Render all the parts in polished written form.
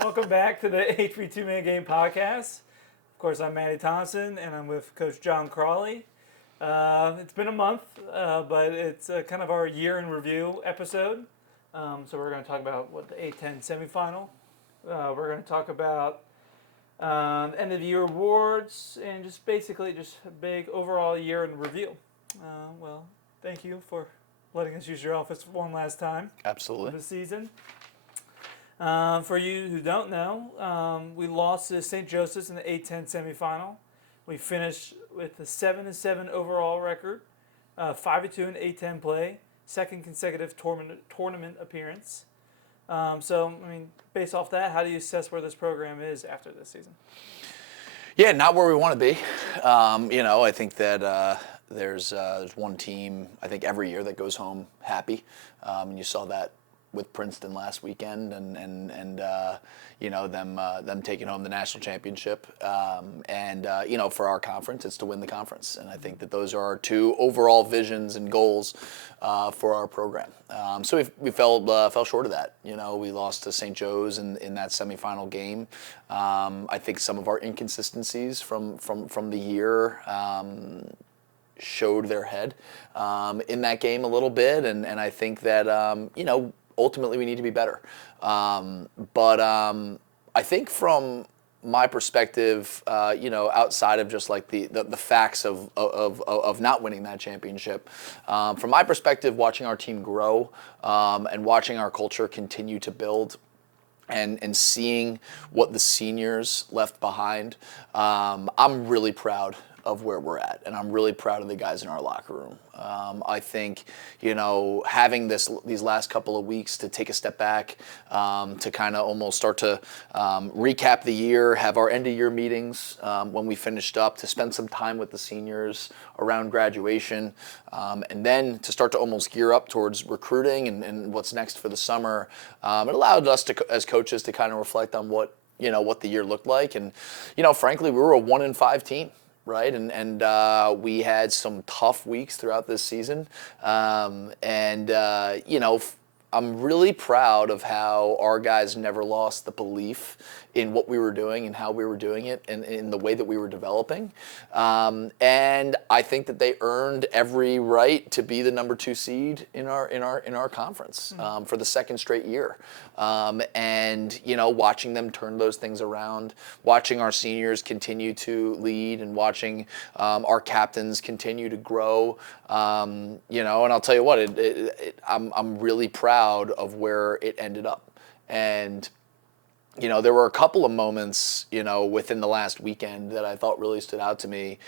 Welcome back to the HB 2-Minute Game Podcast. Of course, I'm Matty Thompson, and I'm with Coach John Crawley. It's been a month, but it's kind of our year in review episode. So we're going to talk about the A10 semifinal. We're going to talk about end of the year awards and just basically just a big overall year in review. Thank you for letting us use your office one last time Absolutely. this season. For you who don't know, we lost to St. Joseph's in the A10 semifinal. We finished with a 7-7 overall record, 5-2 in A10 play, second consecutive tournament appearance. Based off that, how do you assess where this program is after this season? Yeah, not where we want to be. I think that there's one team, I think, every year that goes home happy. And you saw that with Princeton last weekend, and them taking home the national championship, for our conference, it's to win the conference, and I think that those are our two overall visions and goals for our program. So we fell short of that. We lost to St. Joe's in that semifinal game. I think some of our inconsistencies from the year showed their head in that game a little bit, and I think that ultimately we need to be better. But I think from my perspective, outside of just like the facts of not winning that championship, from my perspective, watching our team grow and watching our culture continue to build, and seeing what the seniors left behind, I'm really proud of where we're at, and I'm really proud of the guys in our locker room. I think, having these last couple of weeks to take a step back, to kind of almost start to recap the year, have our end of year meetings when we finished up, to spend some time with the seniors around graduation, and then to start to almost gear up towards recruiting and what's next for the summer. It allowed us to, as coaches, to kind of reflect on what the year looked like, and frankly, we were a 1-5 team. Right, and we had some tough weeks throughout this season, I'm really proud of how our guys never lost the belief in what we were doing and how we were doing it, and in the way that we were developing. And I think that they earned every right to be the number 2 seed in our conference for the second straight year. Watching them turn those things around, watching our seniors continue to lead, and watching our captains continue to grow. And I'll tell you what, I'm really proud of where it ended up. And there were a couple of moments, within the last weekend that I thought really stood out to me,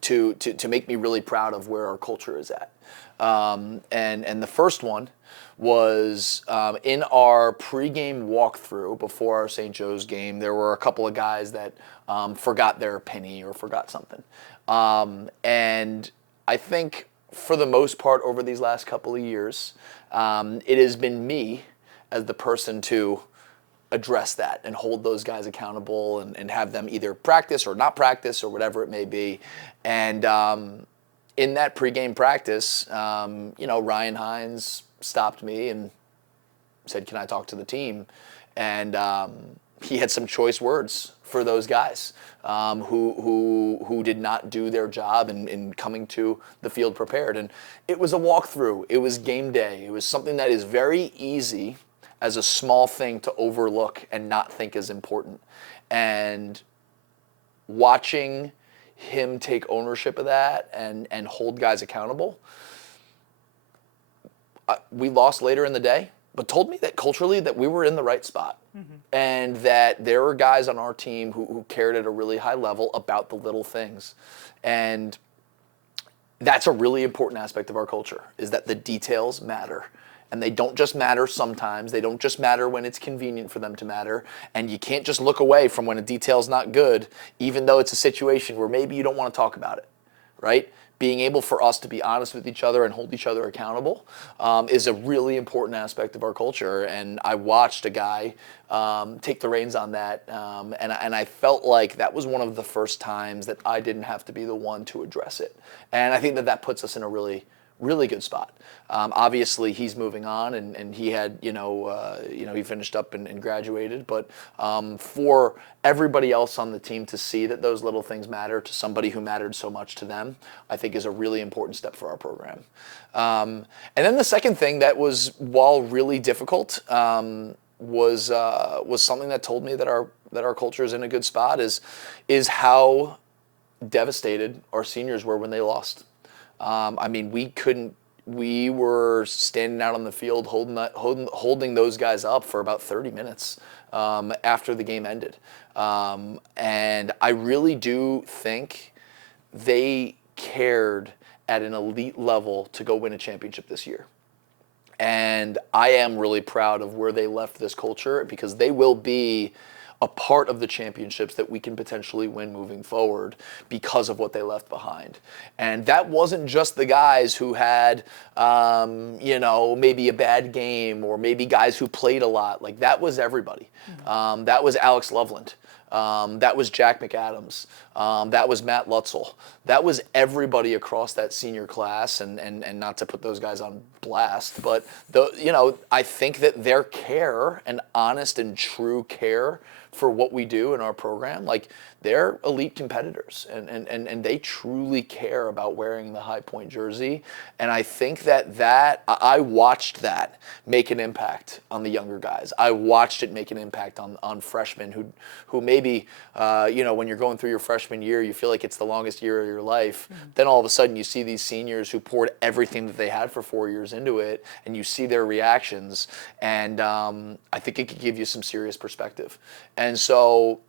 to make me really proud of where our culture is at. And the first one was in our pregame walkthrough before our St. Joe's game. There were a couple of guys that forgot their penny or forgot something. And I think for the most part over these last couple of years, it has been me as the person to address that and hold those guys accountable, and have them either practice or not practice or whatever it may be. And in that pregame practice, Ryan Hines stopped me and said, "Can I talk to the team?" And he had some choice words for those guys who did not do their job in coming to the field prepared. And it was a walkthrough. It was game day. It was something that is very easy as a small thing to overlook and not think is important. And watching him take ownership of that and hold guys accountable, we lost later in the day, but told me that culturally that we were in the right spot. Mm-hmm. And that there were guys on our team who cared at a really high level about the little things. And that's a really important aspect of our culture, is that the details matter. And they don't just matter sometimes. They don't just matter when it's convenient for them to matter. And you can't just look away from when a detail's not good, even though it's a situation where maybe you don't want to talk about it, right? Being able for us to be honest with each other and hold each other accountable is a really important aspect of our culture. And I watched a guy take the reins on that, and I felt like that was one of the first times that I didn't have to be the one to address it. And I think that puts us in a really, really good spot. Obviously, he's moving on, and he had, he finished up and graduated. But for everybody else on the team to see that those little things matter to somebody who mattered so much to them, I think is a really important step for our program. And then the second thing that was, while really difficult, was something that told me that our culture is in a good spot. Is how devastated our seniors were when they lost. We were standing out on the field holding those guys up for about 30 minutes after the game ended. And I really do think they cared at an elite level to go win a championship this year. And I am really proud of where they left this culture, because they will be a part of the championships that we can potentially win moving forward because of what they left behind. And that wasn't just the guys who had, maybe a bad game, or maybe guys who played a lot. Like, that was everybody. Mm-hmm. That was Alex Loveland. That was Jack McAdams. That was Matt Lutzel. That was everybody across that senior class, and not to put those guys on blast, but I think that their care and honest and true care for what we do in our program, like, they're elite competitors, and they truly care about wearing the High Point jersey. And I think that I watched that make an impact on the younger guys. I watched it make an impact on freshmen who maybe, when you're going through your freshman year, you feel like it's the longest year of your life. Mm-hmm. Then all of a sudden you see these seniors who poured everything that they had for 4 years into it, and you see their reactions. And I think it could give you some serious perspective. And so,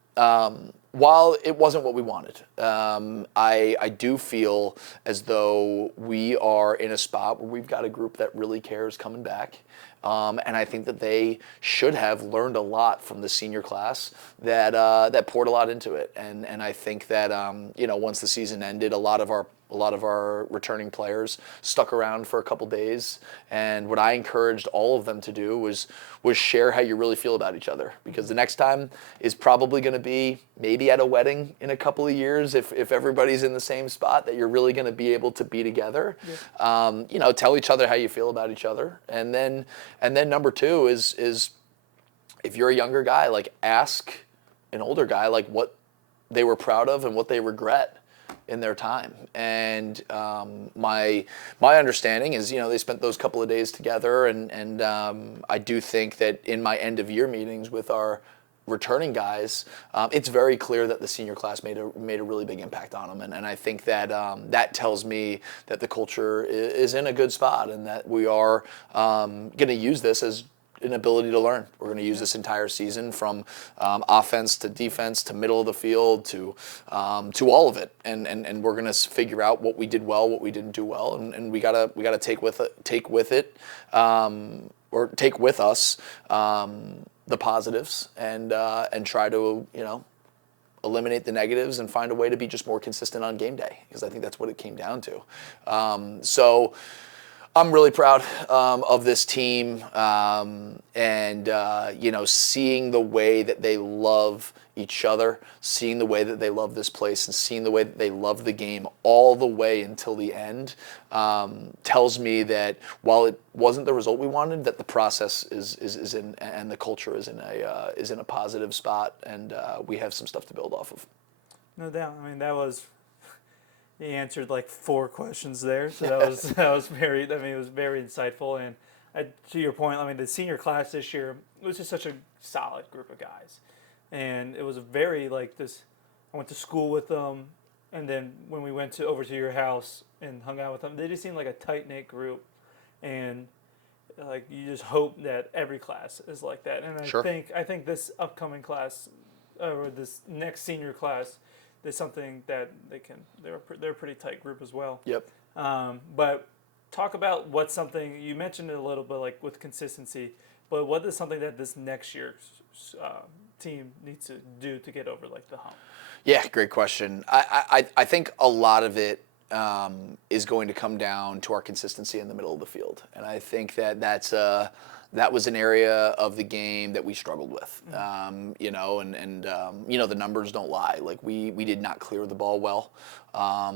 while it wasn't what we wanted, I do feel as though we are in a spot where we've got a group that really cares coming back. And I think that they should have learned a lot from the senior class that poured a lot into it. And I think that once the season ended, a lot of our returning players stuck around for a couple days. And what I encouraged all of them to do was share how you really feel about each other, because the next time is probably going to be maybe at a wedding in a couple of years, if everybody's in the same spot, that you're really going to be able to be together. Yeah. Tell each other how you feel about each other. And then number two is if you're a younger guy, like, ask an older guy, like, what they were proud of and what they regret in their time. And my understanding is, they spent those couple of days together, and I do think that in my end of year meetings with our returning guys, it's very clear that the senior class made a really big impact on them. And I think that that tells me that the culture is in a good spot, and that we are going to use this as an ability to learn. We're going to use this entire season, from offense to defense to middle of the field to all of it, and we're going to figure out what we did well, what we didn't do well, and we gotta take with us the positives, and try to eliminate the negatives and find a way to be just more consistent on game day, because I think that's what it came down to. So I'm really proud of this team, and seeing the way that they love each other, seeing the way that they love this place, and seeing the way that they love the game all the way until the end, tells me that while it wasn't the result we wanted, that the process is in, and the culture is in a positive spot, and we have some stuff to build off of. No doubt. I mean, that was. He answered like 4 questions there, so that was very. I mean, it was very insightful. And to your point, I mean, the senior class this year was just such a solid group of guys, and it was a very like this. I went to school with them, and then when we went over to your house and hung out with them, they just seemed like a tight knit group, and like you just hope that every class is like that. And Sure. I think this upcoming class, or this next senior class, there's something that they're a pretty tight group as well. Yep. But talk about what's something, you mentioned it a little bit, like with consistency, but what is something that this next year's team needs to do to get over like the hump? Yeah, great question. I think a lot of it is going to come down to our consistency in the middle of the field. And I think that was an area of the game that we struggled with, the numbers don't lie. Like we did not clear the ball well.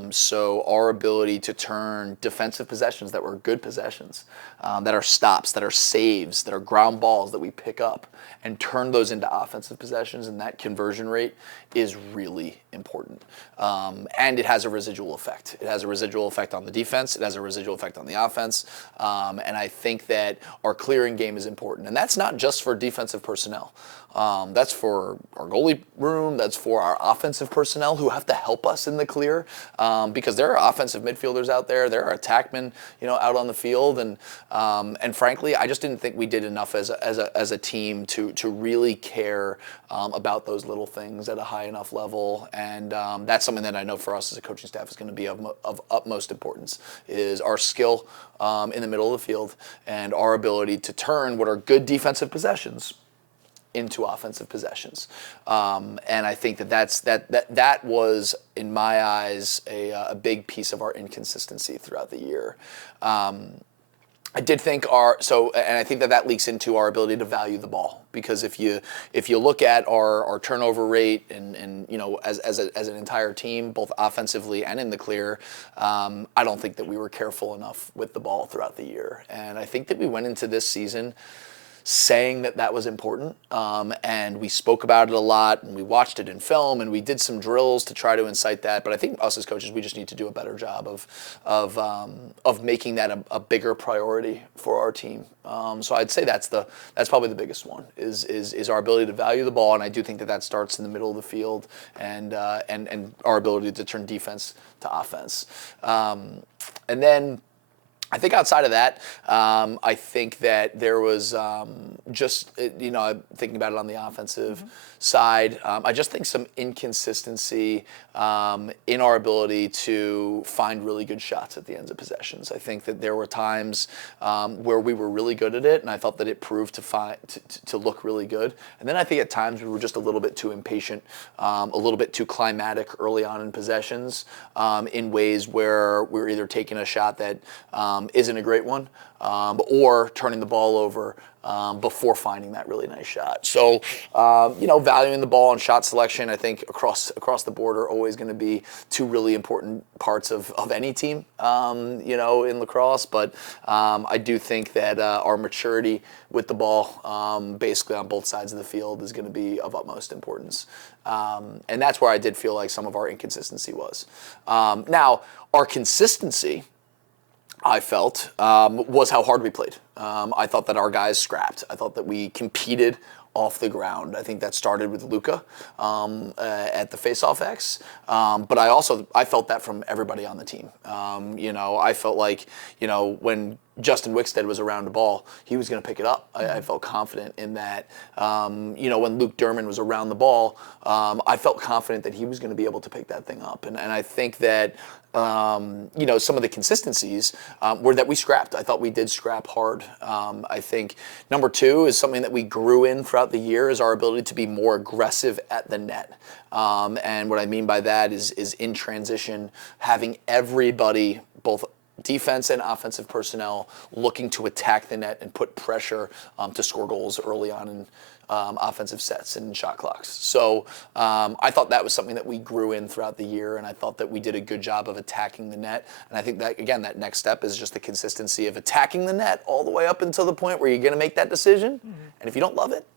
So our ability to turn defensive possessions that were good possessions, that are stops, that are saves, that are ground balls that we pick up, and turn those into offensive possessions, and that conversion rate is really important. And it has a residual effect. It has a residual effect on the defense. It has a residual effect on the offense. And I think that our clearing game is important. And that's not just for defensive personnel. That's for our goalie room. That's for our offensive personnel who have to help us in the clear, because there are offensive midfielders out there. There are attackmen, out on the field, and frankly, I just didn't think we did enough as a team to really care about those little things at a high enough level. And that's something that I know for us as a coaching staff is going to be of utmost importance, is our skill in the middle of the field and our ability to turn what are good defensive possessions into offensive possessions. And I think that was, in my eyes, a big piece of our inconsistency throughout the year. I did think and I think that leaks into our ability to value the ball, because if you look at our turnover rate and as an entire team, both offensively and in the clear, I don't think that we were careful enough with the ball throughout the year. And I think that we went into this season saying that was important, and we spoke about it a lot, and we watched it in film, and we did some drills to try to incite that. But I think us as coaches, we just need to do a better job of making that a bigger priority for our team. So I'd say that's probably the biggest one, is our ability to value the ball, and I do think that starts in the middle of the field, and our ability to turn defense to offense, and then. I think outside of that, I think that there was just, thinking about it on the offensive side, I just think some inconsistency in our ability to find really good shots at the ends of possessions. I think that there were times where we were really good at it, and I thought that it proved to look really good. And then I think at times we were just a little bit too impatient, a little bit too climatic early on in possessions, in ways where we were either taking a shot that isn't a great one, or turning the ball over before finding that really nice shot. So, valuing the ball and shot selection, I think across the board are always going to be two really important parts of any team, in lacrosse. But I do think that our maturity with the ball, basically on both sides of the field, is going to be of utmost importance. And that's where I did feel like some of our inconsistency was. Now, our consistency, I felt, was how hard we played. I thought that our guys scrapped. I thought that we competed off the ground. I think that started with Luka at the face-off X, but I felt that from everybody on the team. I felt like, when Justin Wickstead was around the ball, he was going to pick it up. I felt confident in that. When Luke Derman was around the ball, I felt confident that he was going to be able to pick that thing up. And I think that some of the consistencies were that we scrapped. I thought we did scrap hard. I think number two is something that we grew in throughout the year, is our ability to be more aggressive at the net. And what I mean by that is in transition, having everybody, both defense and offensive personnel, looking to attack the net and put pressure to score goals early on in offensive sets and shot clocks. So I thought that was something that we grew in throughout the year, and I thought that we did a good job of attacking the net. And I think that, again, that next step is just the consistency of attacking the net all the way up until the point where you're going to make that decision. Mm-hmm. And if you don't love it,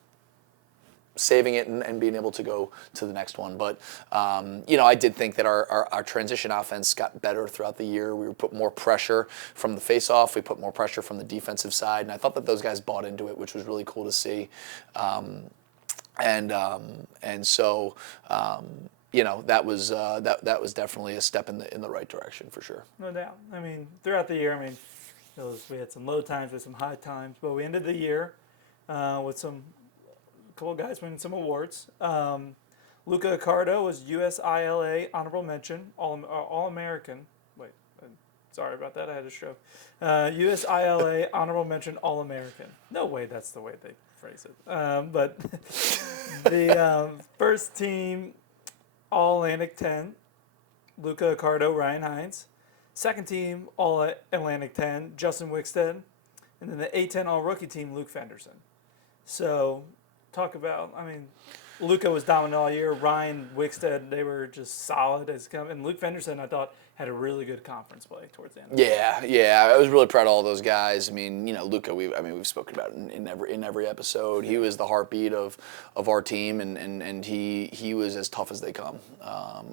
saving it and being able to go to the next one. But, I did think that our transition offense got better throughout the year. We put more pressure from the face-off. We put more pressure from the defensive side. And I thought that those guys bought into it, which was really cool to see. So that was definitely a step in the right direction for sure. No doubt. I mean, throughout the year, we had some low times, we had some high times, but we ended the year with a couple of guys winning some awards. Luca Accardo was USILA honorable mention, All-American. Wait, sorry about that. I had a stroke. USILA honorable mention, All-American. No way that's the way they phrase it. But the first team All-Atlantic 10, Luca Accardo, Ryan Hines. Second team All-Atlantic 10, Justin Wickstead. And then the A10 All-Rookie team, Luke Fenderson. So talk about, Luka was dominant all year. Ryan Wickstead, they were just solid and Luke Fenderson, I thought, had a really good conference play towards the end. Yeah. I was really proud of all those guys. I mean, Luka. We've spoken about it in every episode. He was the heartbeat of our team, and he was as tough as they come.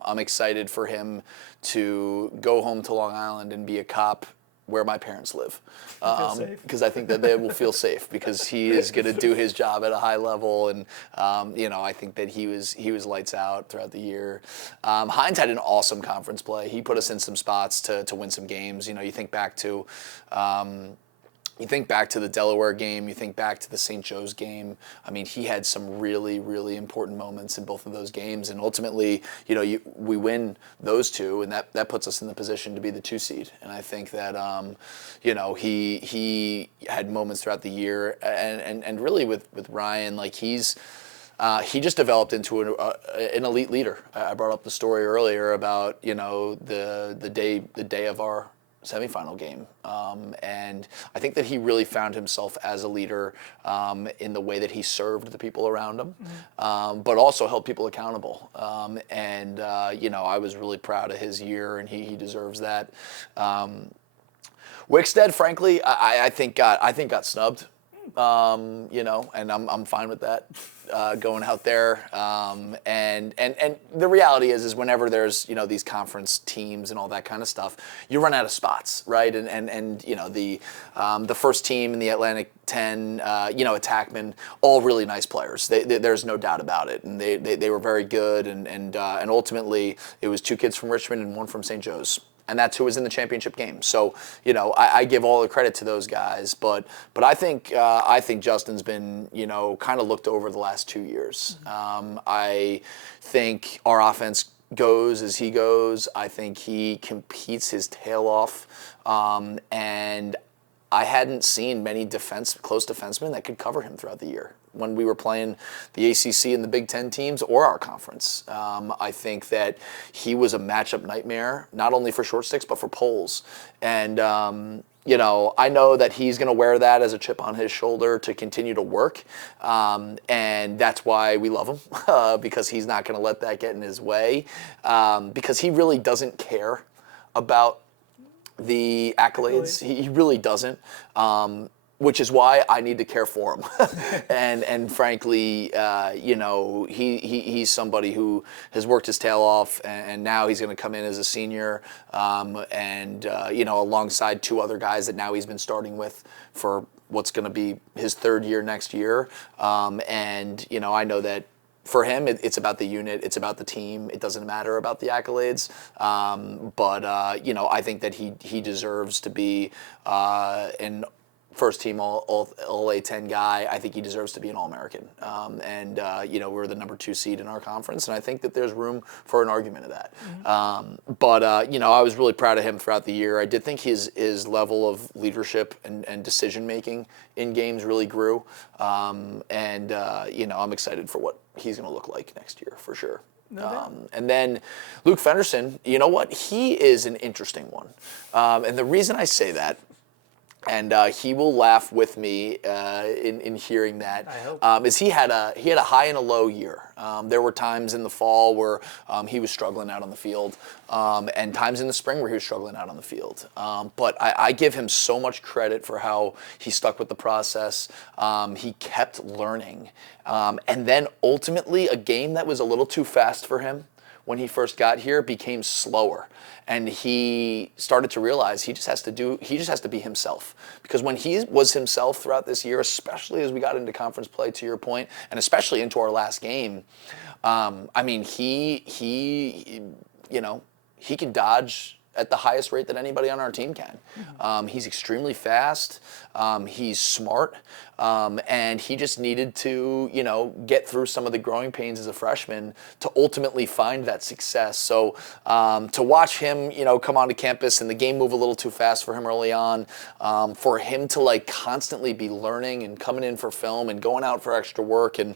I'm excited for him to go home to Long Island and be a cop where my parents live, because I think that they will feel safe because he is going to do his job at a high level, and I think that he was lights out throughout the year. Hines had an awesome conference play. He put us in some spots to win some games. You think back to. You think back to the Delaware game, you think back to the St. Joe's game. I mean, he had some really, really important moments in both of those games. And ultimately, we win those two, and that puts us in the position to be the 2 seed. And I think that, he had moments throughout the year. And really with Ryan, like he just developed into an elite leader. I brought up the story earlier about, the day of our semifinal game, and I think that he really found himself as a leader in the way that he served the people around him, but also held people accountable. I was really proud of his year, and he deserves that. Wickstead, frankly, I think got snubbed. And I'm fine with that, going out there. And the reality is whenever there's, these conference teams and all that kind of stuff, you run out of spots, right? And the first team in the Atlantic 10, Attackman, all really nice players. There's no doubt about it. And they were very good. And ultimately it was 2 kids from Richmond and 1 from St. Joe's. And that's who was in the championship game. So, I give all the credit to those guys. But I think Justin's been, kind of looked over the last 2 years. I think our offense goes as he goes. I think he competes his tail off. And I hadn't seen many close defensemen that could cover him throughout the year when we were playing the ACC and the Big Ten teams or our conference. I think that he was a matchup nightmare, not only for short sticks, but for poles. And, I know that he's going to wear that as a chip on his shoulder to continue to work. And that's why we love him, because he's not going to let that get in his way, because he really doesn't care about the accolades. He really doesn't. Which is why I need to care for him, and frankly, he's somebody who has worked his tail off, and now he's going to come in as a senior, alongside 2 other guys that now he's been starting with for what's going to be his 3rd year next year, I know that. For him, it's about the unit. It's about the team. It doesn't matter about the accolades. I think that he deserves to be an first team all A10 guy. I think he deserves to be an All-American. We're the number 2 seed in our conference, and I think that there's room for an argument of that. I was really proud of him throughout the year. I did think his level of leadership and decision making in games really grew. I'm excited for what he's going to look like next year for sure. And then Luke Fenderson, you know what? He is an interesting one. And the reason I say that, and he will laugh with me in hearing that, is he had a high and a low year. There were times in the fall where he was struggling out on the field, and times in the spring where he was struggling out on the field. But I give him so much credit for how he stuck with the process. He kept learning. And then ultimately a game that was a little too fast for him when he first got here became slower. And he started to realize he just has to be himself. Because when he was himself throughout this year, especially as we got into conference play, to your point, and especially into our last game, he can dodge at the highest rate that anybody on our team can. He's extremely fast. He's smart. And he just needed to, get through some of the growing pains as a freshman to ultimately find that success. So to watch him, come onto campus and the game move a little too fast for him early on, for him to constantly be learning and coming in for film and going out for extra work and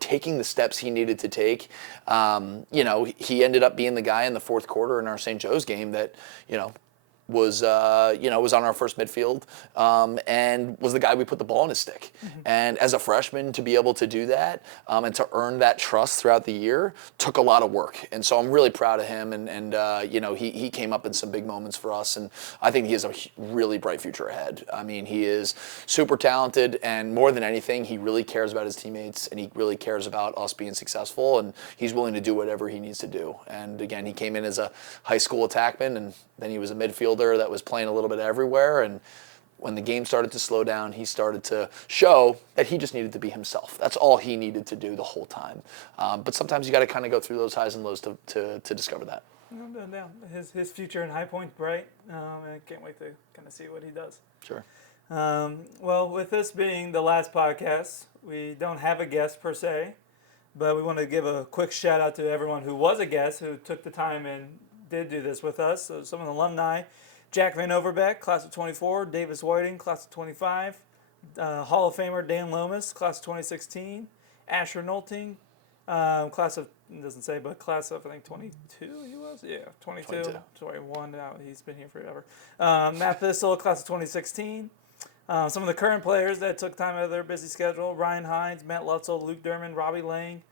taking the steps he needed to take, he ended up being the guy in the 4th quarter in our St. Joe's game that, was was on our first midfield, and was the guy we put the ball in his stick. And as a freshman, to be able to do that and to earn that trust throughout the year took a lot of work. And so I'm really proud of him. And he came up in some big moments for us, and I think he has a really bright future ahead. I mean, he is super talented, and more than anything, he really cares about his teammates, and he really cares about us being successful, and he's willing to do whatever he needs to do. And again, he came in as a high school attackman, and then he was a midfielder that was playing a little bit everywhere. And when the game started to slow down, he started to show that he just needed to be himself. That's all he needed to do the whole time. But sometimes you got to kind of go through those highs and lows to discover that. No, his future in High Point's bright. I can't wait to kind of see what he does. Sure. Well, with this being the last podcast, we don't have a guest per se, but we want to give a quick shout out to everyone who was a guest, who took the time and did do this with us. So some of the alumni: Jack Van Overbeck, class of 24; Davis Whiting, class of 25; Hall of Famer Dan Lomas, class of 2016; Asher Nolting, class of, it doesn't say, but class of I think 22 he was? Yeah, 22. 21 now, he's been here forever. Matt Thistle, class of 2016. Some of the current players that took time out of their busy schedule: Ryan Hines, Matt Lutzel, Luke Derman, Robbie Lang,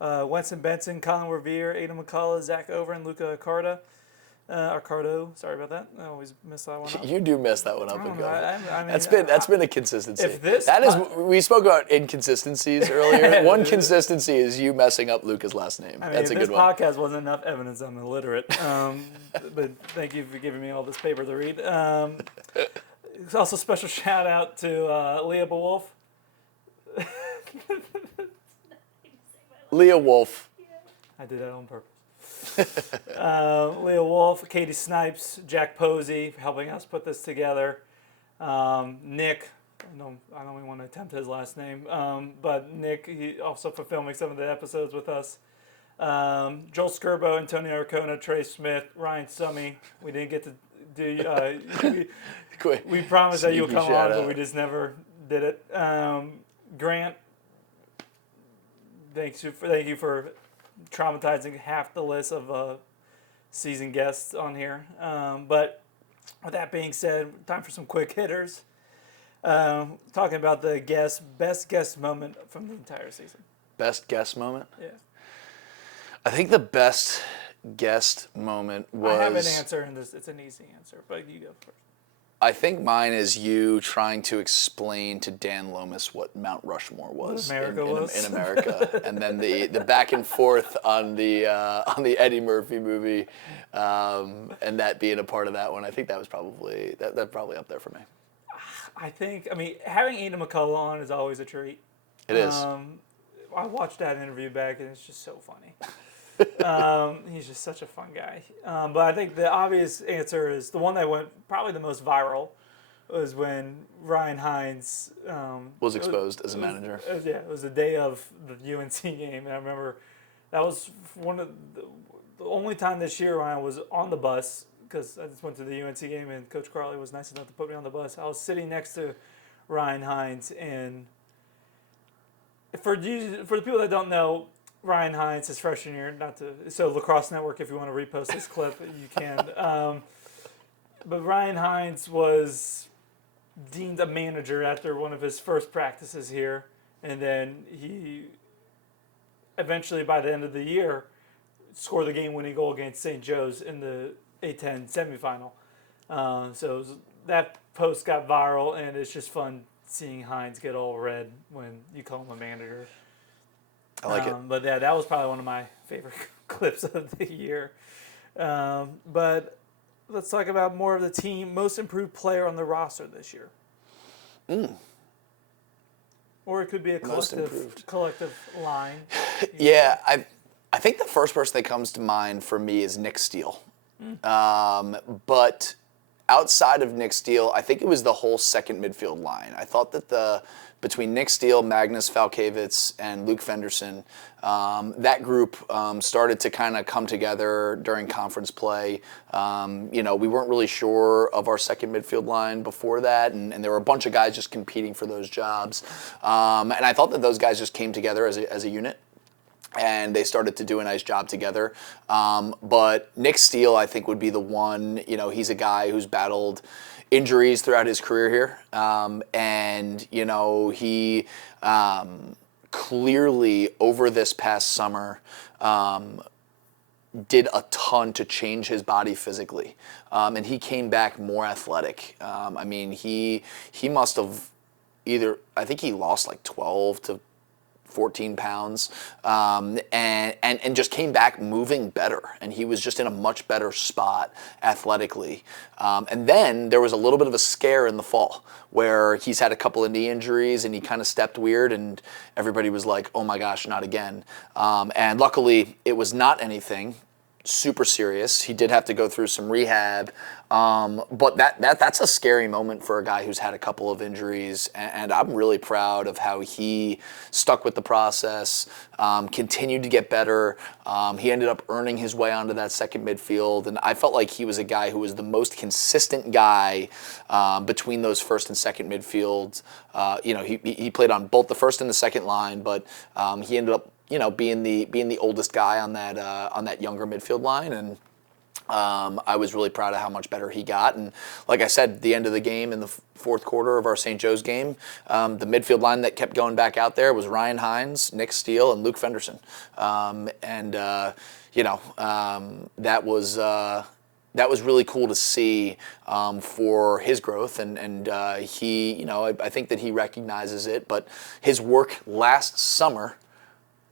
Winston Benson, Colin Revere, Aidan McCullough, Zach Overin, Luca Arcardo. Sorry about that. I always mess that one up. You do mess that one up. I mean, that's been a consistency. We spoke about inconsistencies earlier. One consistency is you messing up Luca's last name. I mean, that's a good one. This podcast wasn't enough evidence I'm illiterate. But thank you for giving me all this paper to read. Also, special shout out to Leah Bewolf. Leah Wolf. I did that on purpose. Leah Wolf, Katie Snipes, Jack Posey for helping us put this together. Nick, I don't even want to attempt his last name, but Nick, he also for filming some of the episodes with us. Joel Skirbo, Antonio Arcona, Trey Smith, Ryan Summy. We didn't get to do. We promised that you would come on, but we just never did it. Grant, thank you for traumatizing half the list of seasoned guests on here. But with that being said, time for some quick hitters. Talking about the best guest moment from the entire season. Best guest moment? Yeah. I think the best guest moment was... I have an answer, and it's an easy answer, but you go first. I think mine is you trying to explain to Dan Lomas what Mount Rushmore was in America, and then the back and forth on the Eddie Murphy movie, and that being a part of that one. I think that was probably up there for me. I mean, having Aidan McCullough on is always a treat. It is. I watched that interview back, and it's just so funny. He's just such a fun guy. But I think the obvious answer is the one that went probably the most viral was when Ryan Hines was exposed as a manager. It was the day of the UNC game, and I remember that was one of the only time this year Ryan was on the bus, because I just went to the UNC game and Coach Crawley was nice enough to put me on the bus. I was sitting next to Ryan Hines, and for the people that don't know, Ryan Hines, his freshman year, so Lacrosse Network, if you want to repost this clip, you can. But Ryan Hines was deemed a manager after one of his first practices here, and then he eventually, by the end of the year, scored the game-winning goal against St. Joe's in the A-10 semifinal. So that post got viral, and it's just fun seeing Hines get all red when you call him a manager. I like it. But yeah, that was probably one of my favorite clips of the year. But let's talk about more of the team. Most improved player on the roster this year. Or it could be a collective line. Yeah, I think the first person that comes to mind for me is Nick Steele. But outside of Nick Steele, I think it was the whole second midfield line. I thought that between Nick Steele, Magnus Falkevitz, and Luke Fenderson, that group started to kind of come together during conference play. We weren't really sure of our second midfield line before that, and there were a bunch of guys just competing for those jobs. And I thought that those guys just came together as a unit. and they started to do a nice job together. But Nick Steele, I think, would be the one. He's a guy who's battled injuries throughout his career here, and he clearly over this past summer did a ton to change his body physically, and he came back more athletic. He must have I think he lost like 12 to 14 pounds, and just came back moving better. And he was just in a much better spot athletically. And then there was a little bit of a scare in the fall where he's had a couple of knee injuries and he kind of stepped weird, and everybody was like, oh my gosh, not again. And luckily, it was not anything super serious. He did have to go through some rehab, but that's a scary moment for a guy who's had a couple of injuries, and I'm really proud of how he stuck with the process, continued to get better. He ended up earning his way onto that second midfield, and I felt like he was a guy who was the most consistent guy between those first and second midfields. He played on both the first and the second line, but he ended up being the oldest guy on that younger midfield line, and I was really proud of how much better he got. And like I said, the end of the game in the fourth quarter of our St. Joe's game, the midfield line that kept going back out there was Ryan Hines, Nick Steele, and Luke Fenderson, that was really cool to see for his growth, and he, I think that he recognizes it, but his work last summer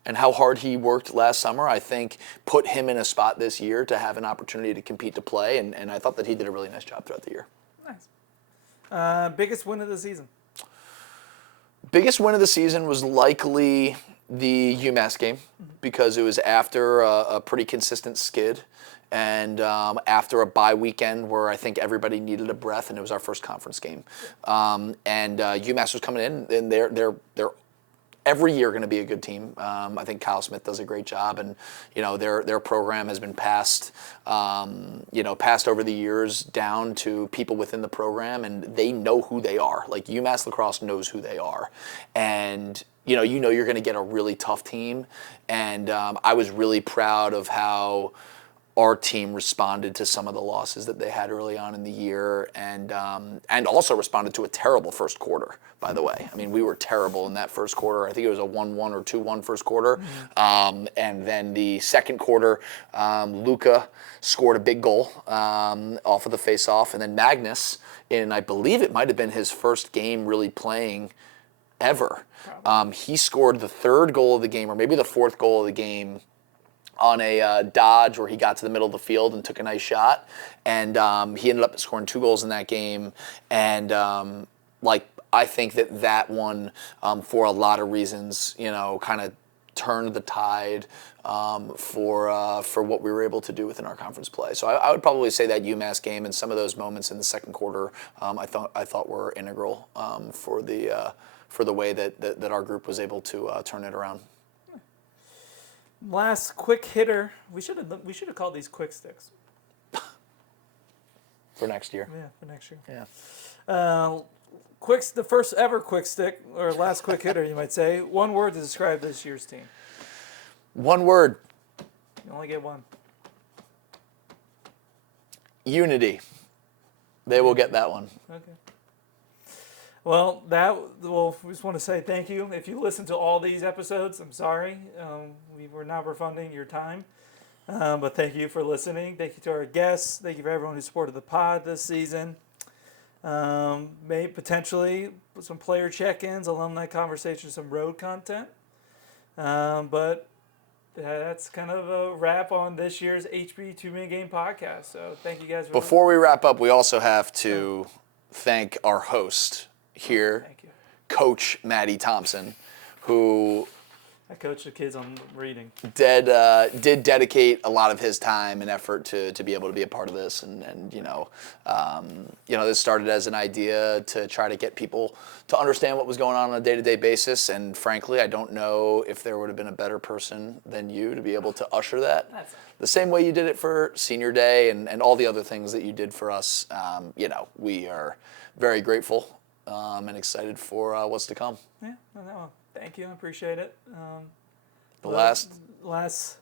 and how hard he worked last summer, I think, put him in a spot this year to have an opportunity to compete, to play, and I thought that he did a really nice job throughout the year. Nice. Biggest win of the season? Biggest win of the season was likely the UMass game, because it was after a pretty consistent skid, and after a bye weekend where I think everybody needed a breath, and it was our first conference game. And UMass was coming in, and they're every year going to be a good team. I think Kyle Smith does a great job, and their program has been passed over the years down to people within the program, and they know who they are. Like, UMass Lacrosse knows who they are, and you're going to get a really tough team. And I was really proud of how our team responded to some of the losses that they had early on in the year, and also responded to a terrible first quarter, by the way. I mean, we were terrible in that first quarter. I think it was a 1-1 or 2-1 first quarter. And then the second quarter, Luca scored a big goal off of the face-off, and then Magnus, I believe it might have been his first game really playing ever. He scored the third goal of the game, or maybe the fourth goal of the game, on a dodge where he got to the middle of the field and took a nice shot. And he ended up scoring 2 goals in that game. And I think that one, for a lot of reasons, kind of turned the tide for what we were able to do within our conference play. So I would probably say that UMass game and some of those moments in the second quarter, I thought were integral for the way that our group was able to turn it around. Last quick hitter. We should have called these quick sticks. For next year. Yeah, for next year. Yeah. The first ever quick stick, or last quick hitter, you might say. One word to describe this year's team. One word. You only get one. Unity. They will get that one. Okay. Well, we just want to say thank you. If you listen to all these episodes, I'm sorry. We were not refunding your time. But thank you for listening. Thank you to our guests. Thank you for everyone who supported the pod this season. Maybe potentially some player check-ins, alumni conversations, some road content. But that's kind of a wrap on this year's HB 2-Minute Game podcast. So thank you guys for Before we wrap up, we also have to thank our host here, Coach Maddie Thompson, who I coach the kids on reading. Did dedicate a lot of his time and effort to be able to be a part of this, and this started as an idea to try to get people to understand what was going on a day-to-day basis, and frankly, I don't know if there would have been a better person than you to be able to usher that. The same way you did it for Senior Day and all the other things that you did for us. We are very grateful and excited for what's to come. Yeah, no, thank you. I appreciate it. The last. Last.